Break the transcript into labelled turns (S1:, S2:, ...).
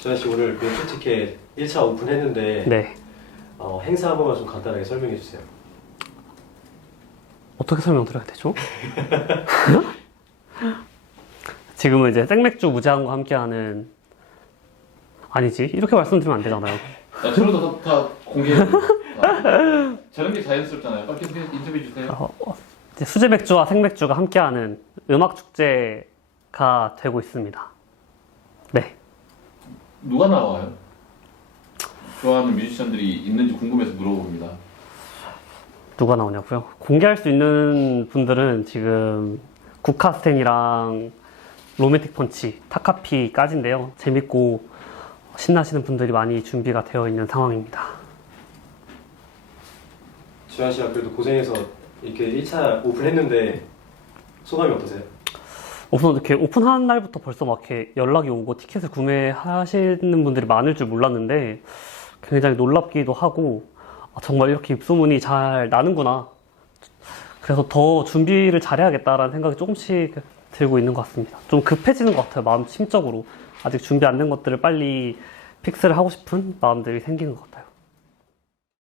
S1: 주한 씨 오늘 매출 티켓 1차 오픈했는데
S2: 네.
S1: 어, 행사 한 번만 좀 간단하게 설명해 주세요.
S2: 어떻게 설명드려야 되죠? 지금은 이제 생맥주 무제한과 함께하는 아니지 이렇게 말씀드리면 안 되잖아요.
S3: 나처럼도 다, 다 공개해. 저런 게 자연스럽잖아요. 빨리 계속 인터뷰해 주세요.
S2: 어, 어, 이제 수제 맥주와 생맥주가 함께하는 음악 축제가 되고 있습니다. 네.
S3: 누가 나와요? 좋아하는 뮤지션들이 있는지 궁금해서 물어봅니다.
S2: 누가 나오냐고요? 공개할 수 있는 분들은 지금 국카스텐이랑 로맨틱 펀치, 타카피까지인데요. 재밌고 신나시는 분들이 많이 준비가 되어 있는 상황입니다.
S1: 주한 씨가 그래도 고생해서 이렇게 1차 오픈했는데 소감이 어떠세요?
S2: 우선 이렇게 오픈한 날부터 벌써 막 이렇게 연락이 오고 티켓을 구매하시는 분들이 많을 줄 몰랐는데 굉장히 놀랍기도 하고 아, 정말 이렇게 입소문이 잘 나는구나. 그래서 더 준비를 잘해야겠다라는 생각이 조금씩 들고 있는 것 같습니다. 좀 급해지는 것 같아요. 마음 심적으로. 아직 준비 안 된 것들을 빨리 픽스를 하고 싶은 마음들이 생기는 것 같아요.